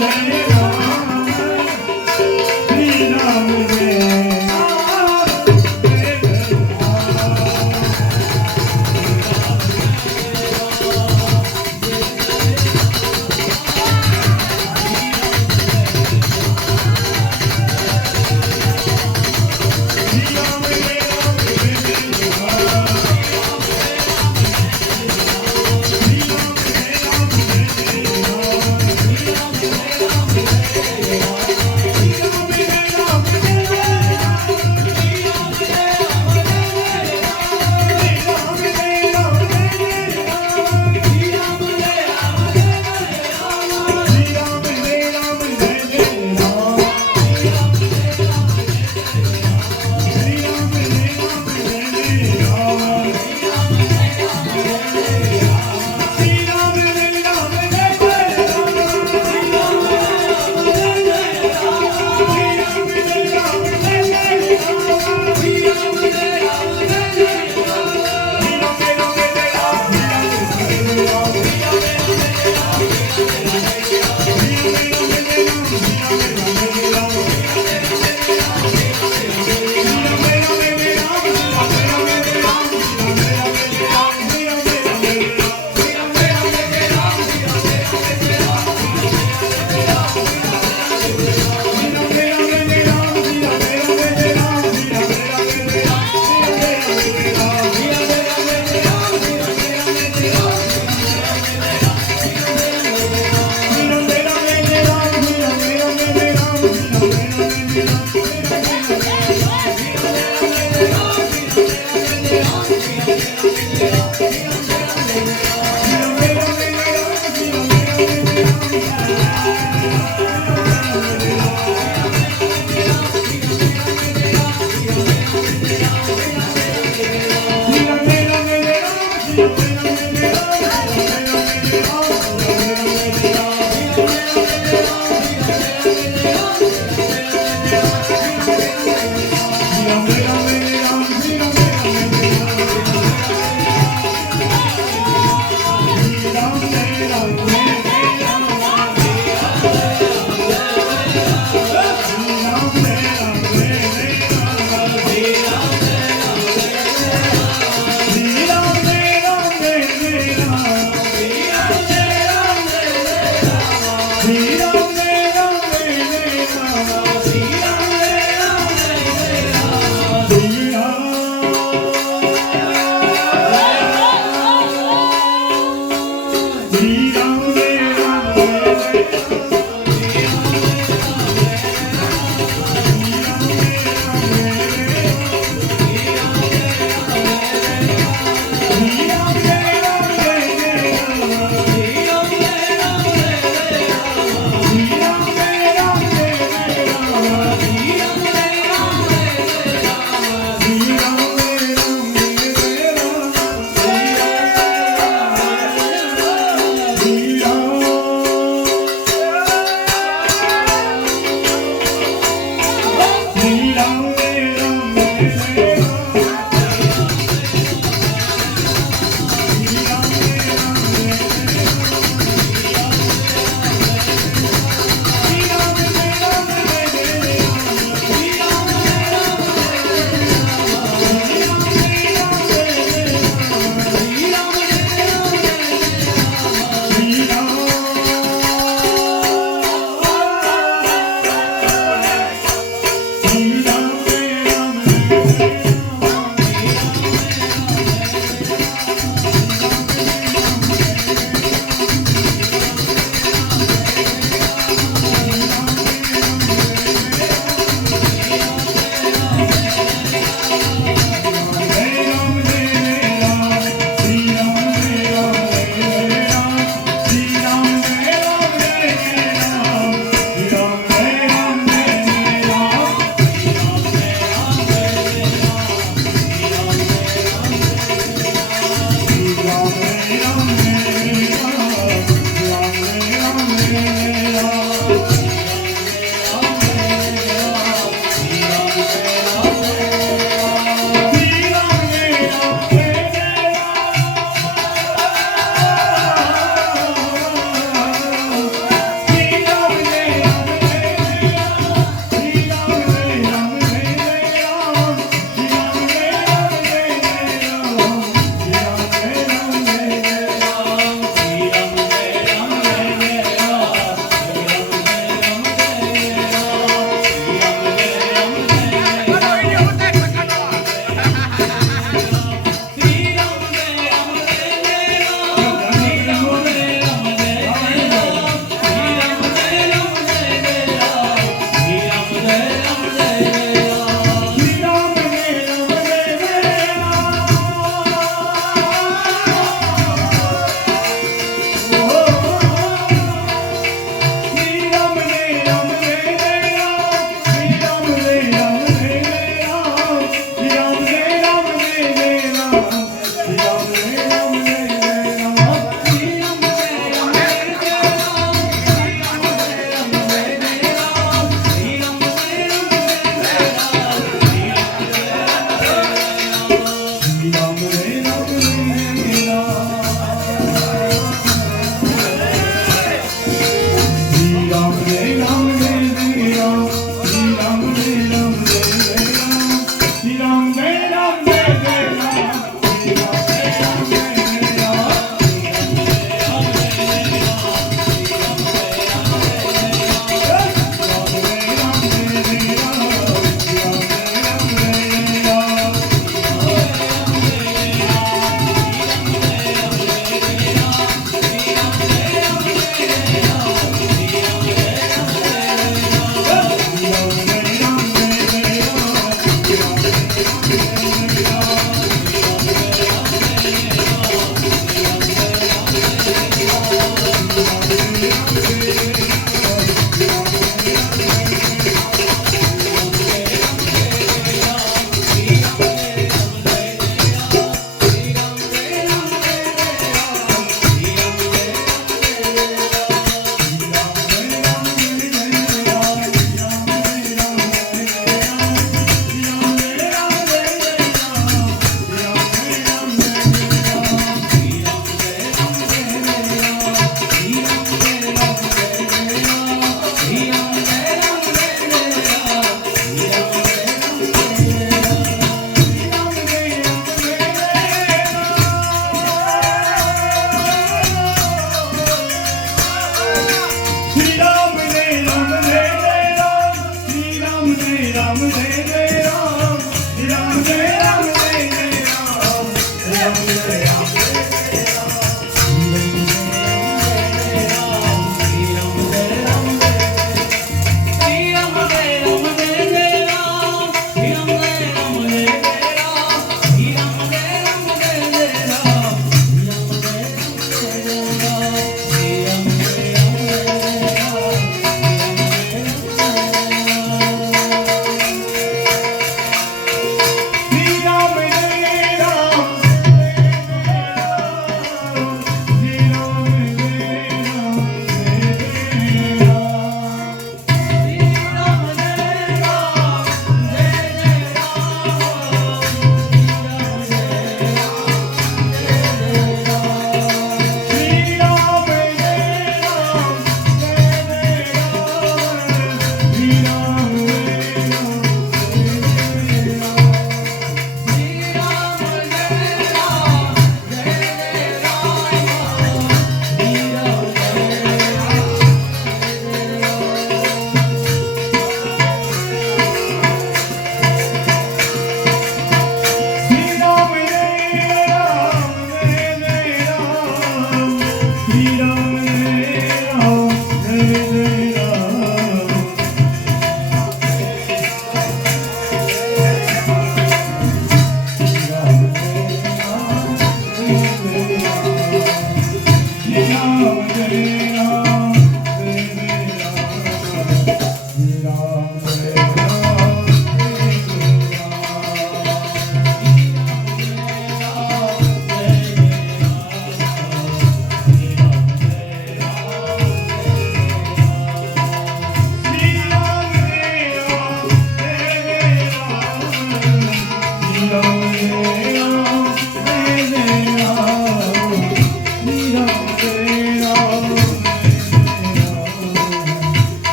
아,